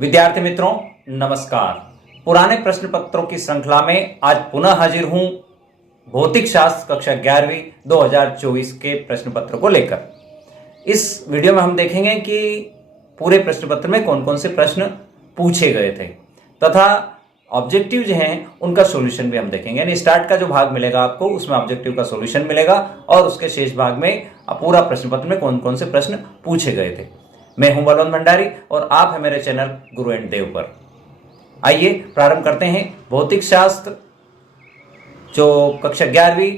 विद्यार्थी मित्रों नमस्कार। पुराने प्रश्न पत्रों की श्रृंखला में आज पुनः हाजिर हूं भौतिक शास्त्र कक्षा 11वीं 2024 के प्रश्न पत्र को लेकर। इस वीडियो में हम देखेंगे कि पूरे प्रश्न पत्र में कौन कौन से प्रश्न पूछे गए थे तथा ऑब्जेक्टिव जो हैं उनका सॉल्यूशन भी हम देखेंगे। यानी स्टार्ट का जो भाग मिलेगा आपको उसमें ऑब्जेक्टिव का सॉल्यूशन मिलेगा और उसके शेष भाग में पूरा प्रश्न पत्र में कौन कौन से प्रश्न पूछे गए थे। मैं हूं बलवंत भंडारी और आप हैं मेरे चैनल गुरु एंड देव पर। आइए प्रारंभ करते हैं भौतिक शास्त्र जो कक्षा 11वीं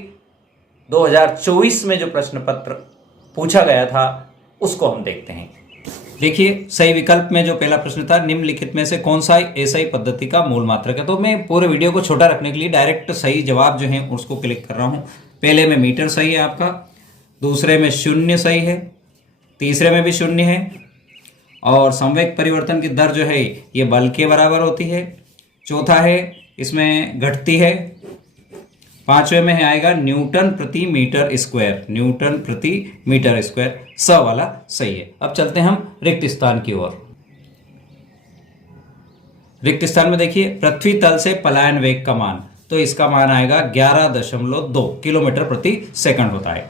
2024 में जो प्रश्न पत्र पूछा गया था उसको हम देखते हैं। देखिए, सही विकल्प में जो पहला प्रश्न था, निम्नलिखित में से कौन सा एसआई पद्धति का मूल मात्रक है। तो मैं पूरे वीडियो को छोटा रखने के लिए डायरेक्ट सही जवाब जो है उसको क्लिक कर रहा हूं। पहले में मीटर सही है आपका, दूसरे में शून्य सही है, तीसरे में भी शून्य है और संवेग परिवर्तन की दर जो है ये बल के बराबर होती है। चौथा है इसमें घटती है। पांचवें में आएगा न्यूटन प्रति मीटर स्क्वायर, न्यूटन प्रति मीटर स्क्वायर। स वाला सही है। अब चलते हैं हम रिक्त स्थान की ओर। रिक्त स्थान में देखिए, पृथ्वी तल से पलायन वेग का मान, तो इसका मान आएगा 11.2 किलोमीटर प्रति सेकंड होता है।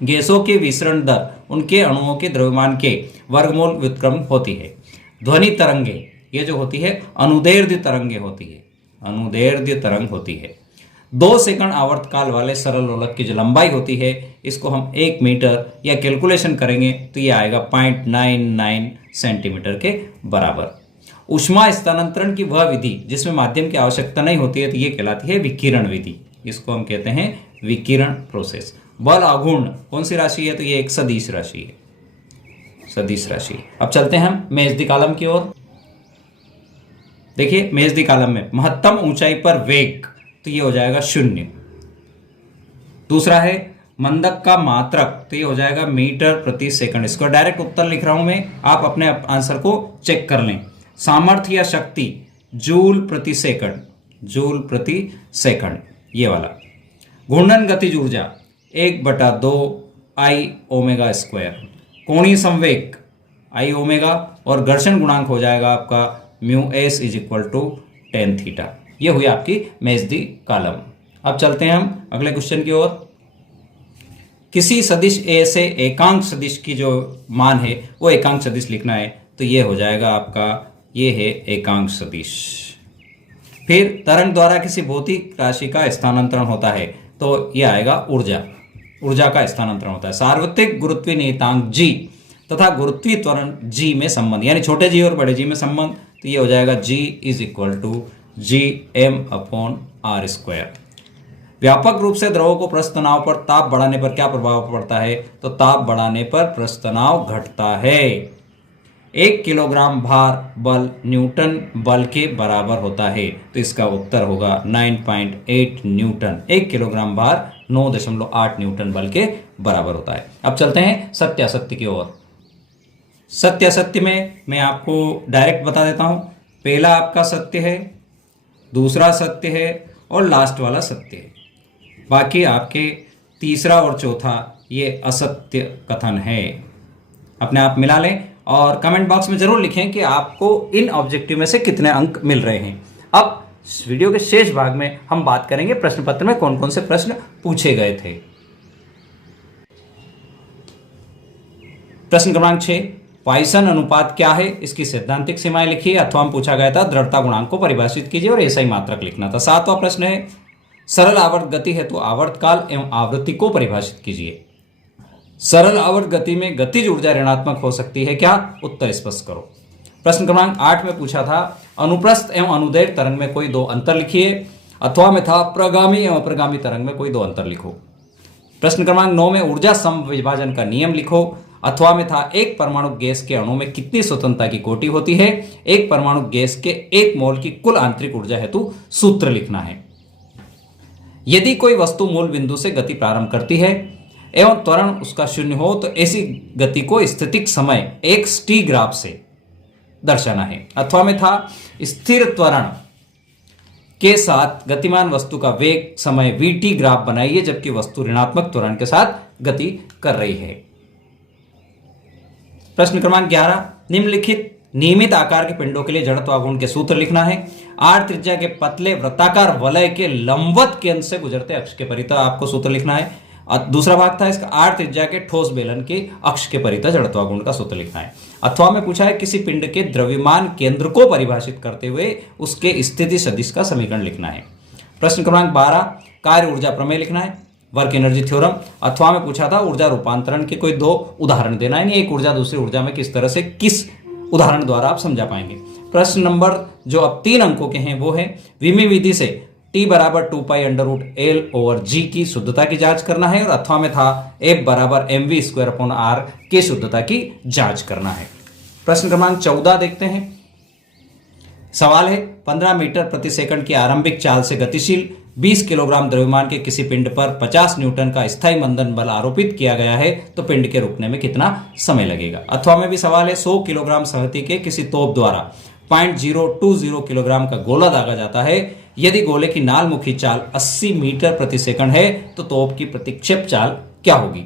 गैसों के विसरण दर उनके अणुओं के द्रव्यमान के वर्गमूल व्युत्क्रम होती है। ध्वनि तरंगे ये जो होती है अनुदैर्ध्य तरंगे होती है, अनुदैर्ध्य तरंग होती है। 2 सेकंड आवर्तकाल वाले सरल लोलक की जो लंबाई होती है इसको हम 1 मीटर या कैलकुलेशन करेंगे तो ये आएगा 0.99 सेंटीमीटर के बराबर। ऊष्मा स्थानांतरण की वह विधि जिसमें माध्यम की आवश्यकता नहीं होती है तो ये कहलाती है विकिरण विधि, इसको हम कहते हैं विकिरण प्रोसेस। बल आघूर्ण कौन सी राशि है, तो ये एक सदिश राशि है, सदिश राशि। अब चलते हैं हम मेजदी कॉलम की ओर। देखिए, मेजदी कॉलम में महत्तम ऊंचाई पर वेग, तो ये हो जाएगा 0। दूसरा है मंदक का मात्रक, तो ये हो जाएगा मीटर प्रति सेकंड। इसको डायरेक्ट उत्तर लिख रहा हूं मैं, आप अपने आंसर को चेक कर लें। सामर्थ्य या शक्ति जूल प्रति सेकंड, जूल प्रति सेकंड ये वाला। घूर्णन गतिज ऊर्जा 1/2 आई ओमेगा स्क्वायर। कोणीय संवेग आई ओमेगा और घर्षण गुणांक हो जाएगा आपका mu s is equal to tan theta. ये हुई आपकी मेजदी कॉलम। अब चलते हैं हम अगले क्वेश्चन की ओर। किसी सदिश ए से एकांक सदिश की जो मान है वो एकांक सदिश लिखना है, तो ये हो जाएगा आपका, ये है एकांक सदिश। फिर तरंग द्वारा किसी भौतिक राशि का स्थानांतरण होता है, तो ये आएगा ऊर्जा, ऊर्जा का स्थानांतरण होता है। सार्वत्रिक गुरुत्वीय नियतांक जी तथा गुरुत्वीय त्वरण जी में संबंध, यानी छोटे जी और बड़े जी में संबंध, तो ये हो जाएगा G is equal to G M upon R square. व्यापक रूप से द्रवों को प्रस्थ तनाव पर ताप बढ़ाने पर क्या प्रभाव पड़ता है, तो ताप बढ़ाने पर प्रस्थ तनाव घटता है। 1 किलोग्राम भार बल न्यूटन बल के बराबर होता है, तो इसका उत्तर होगा 9.8 न्यूटन। 1 किलोग्राम भार 9.8 न्यूटन बल के बराबर होता है। अब चलते हैं सत्यासत्य की ओर। सत्यासत्य में मैं आपको डायरेक्ट बता देता हूं। पहला आपका सत्य है, दूसरा सत्य है और लास्ट वाला सत्य है। बाकी आपके तीसरा और चौथा ये असत्य कथन है। अपने आप मिला लें और कमेंट बॉक्स में जरूर लिखें कि आपको इन ऑब्जेक्टिव में से कितने अंक मिल रहे हैं। अब इस वीडियो के शेष भाग में हम बात करेंगे प्रश्न पत्र में कौन कौन से प्रश्न पूछे गए थे। प्रश्न क्रमांक 6, पॉइसन अनुपात क्या है, इसकी सैद्धांतिक सीमाएं लिखिए। अथवा में पूछा गया था दृढ़ता गुणांक को परिभाषित कीजिए और एसआई मात्रक लिखना था। 7वां प्रश्न है सरल आवर्त गति है तो आवर्तकाल एवं आवृत्ति को परिभाषित कीजिए। सरल आवर्त गति में गतिज ऊर्जा ऋणात्मक हो सकती है क्या, उत्तर स्पष्ट करो। प्रश्न क्रमांक 8 में पूछा था अनुप्रस्थ एवं अनुदैर्ध्य तरंग में कोई 2 अंतर लिखिए। अथवा में था प्रगामी एवं अप्रगामी तरंग में कोई 2 अंतर लिखो। प्रश्न क्रमांक 9 में ऊर्जा समविभाजन का नियम लिखो। अथवा में था एक परमाणु गैस के अणु में कितनी स्वतंत्रता की कोटि होती है। एक परमाणु गैस के 1 मोल की कुल आंतरिक ऊर्जा हेतु सूत्र लिखना है। यदि कोई वस्तु मूल बिंदु से गति प्रारंभ करती है एवं त्वरण उसका 0 हो तो ऐसी गति को स्थितिक समय x t ग्राफ से दर्शाना है। अथवा में था स्थिर त्वरण के साथ गतिमान वस्तु का वेग समय vt ग्राफ बनाइए जबकि वस्तु ऋणात्मक त्वरण के साथ गति कर रही है। प्रश्न क्रमांक 11, निम्नलिखित नियमित आकार के पिंडों के लिए जड़त्वाघूर्ण के सूत्र लिखना है। आर त्रिज्या के पतले वृत्ताकार वलय के लंबवत केंद्र से गुजरते अक्ष के परितः आपको सूत्र लिखना है। दूसरा भाग था इसका, आर त्रिज्या के ठोस बेलन के अक्ष के परितः जड़त्वाघूर्ण का सूत्र लिखना है। अथवा में पूछा है किसी पिंड के द्रव्यमान केंद्र को परिभाषित करते हुए उसके स्थिति सदिश का समीकरण लिखना है। प्रश्न क्रमांक 12 कार्य ऊर्जा प्रमेय लिखना है, वर्क एनर्जी थ्योरम। अथवा में पूछा था ऊर्जा रूपांतरण के कोई 2 उदाहरण देना है, एक ऊर्जा दूसरी ऊर्जा में किस तरह से किस उदाहरण द्वारा आप समझा पाएंगे। प्रश्न नंबर जो अब 3 अंकों के हैं वो है विमी विधि से t बराबर 2π√L/g की शुद्धता की जांच करना है, और अथवा में था F बराबर mv²/r की शुद्धता की जांच करना है। प्रश्न क्रमांक 14 देखते हैं। सवाल है 15 मीटर प्रति सेकंड की आरंभिक चाल से गतिशील 20 किलोग्राम द्रव्यमान के किसी पिंड पर 50 न्यूटन का स्थायी मंदन बल आरोपित किया गया है, तो पिंड के रुकने में कितना समय लगेगा। अथवा में भी सवाल है 100 किलोग्राम सहती के किसी तोप द्वारा 0.020 किलोग्राम का गोला दागा जाता है, यदि गोले की नालमुखी चाल 80 मीटर प्रति सेकंड है तो तोप की प्रतिक्षेप चाल क्या होगी।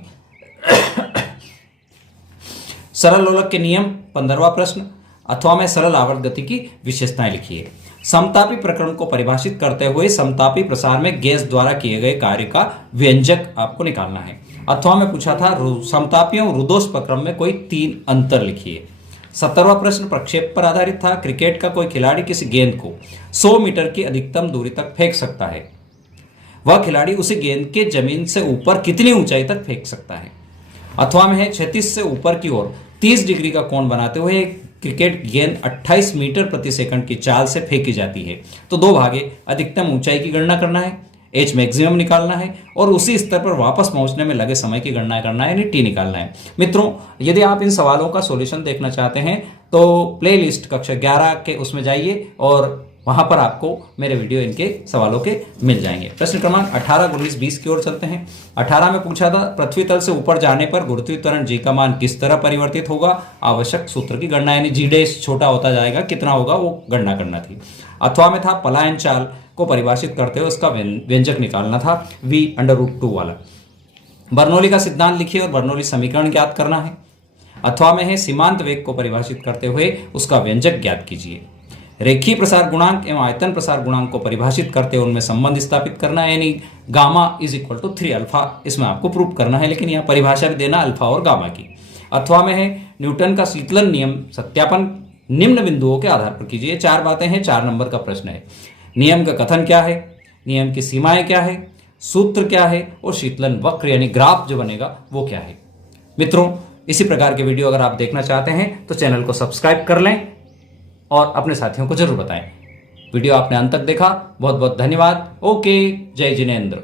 सरल लोलक के नियम 15वां प्रश्न। अथवा में सरल आवर्त गति की विशेषताएं लिखिए। समतापी प्रकरण को परिभाषित करते हुए समतापी प्रसार में गैस द्वारा किए गए कार्य का व्यंजक आपको निकालना है। अथवा में पूछा था समतापी और रुदोष प्रक्रम में कोई 3 अंतर लिखिए। 17वां प्रश्न प्रक्षेप पर आधारित था। क्रिकेट का कोई खिलाड़ी किसी गेंद को 100 मीटर की अधिकतम दूरी तक फेंक सकता है, वह खिलाड़ी उसी गेंद के जमीन से ऊपर कितनी ऊंचाई तक फेंक सकता है। अथवा में है 36 से ऊपर की ओर 30 डिग्री का कोण बनाते हुए क्रिकेट गेंद 28 मीटर प्रति सेकंड की चाल से फेंकी जाती है, तो 2 भागे अधिकतम ऊंचाई की गणना करना है, एच मैक्सिमम निकालना है, और उसी स्तर पर वापस पहुंचने में लगे समय की गणना करना है, यानी टी निकालना है। मित्रों, यदि आप इन सवालों का सॉल्यूशन देखना चाहते हैं तो प्लेलिस्ट कक्षा 11 के उसमें जाइए और वहां पर आपको मेरे वीडियो इनके सवालों के मिल जाएंगे। प्रश्न क्रमांक 18 19 20 की ओर चलते हैं। 18 में पूछा था पृथ्वी तल से ऊपर जाने पर गुरुत्वीय त्वरण जी का मान किस तरह परिवर्तित होगा, आवश्यक सूत्र की गणना, यानी जी डैश छोटा होता जाएगा, कितना होगा वो गणना करना थी। अथवा में था पलायन चाल को परिभाषित करते हुए उसका व्यंजक निकालना था, v√2 वाला। बर्नौली का सिद्धांत लिखिए और बर्नौली समीकरण ज्ञात करना है। अथवा में है सीमांत वेग को परिभाषित करते हुए उसका व्यंजक ज्ञात कीजिए। रेखीय प्रसार गुणांक एवं आयतन प्रसार गुणांक को परिभाषित करते हुए उनमें संबंध स्थापित करना है, यानी गामा = 3 अल्फा, इसमें आपको प्रूव करना है, लेकिन यहाँ परिभाषा भी देना अल्फा और गामा की। अथवा में है न्यूटन का शीतलन नियम सत्यापन निम्न बिंदुओं के आधार पर कीजिए। 4 बातें हैं, 4 नंबर का प्रश्न है। नियम का कथन क्या है, नियम की सीमाएं क्या है, सूत्र क्या है, और शीतलन वक्र यानी ग्राफ जो बनेगा वो क्या है। मित्रों, इसी प्रकार के वीडियो अगर आप देखना चाहते हैं तो चैनल को सब्सक्राइब कर लें और अपने साथियों को जरूर बताएं। वीडियो आपने अंत तक देखा, बहुत बहुत धन्यवाद। ओके, जय जिनेंद्र।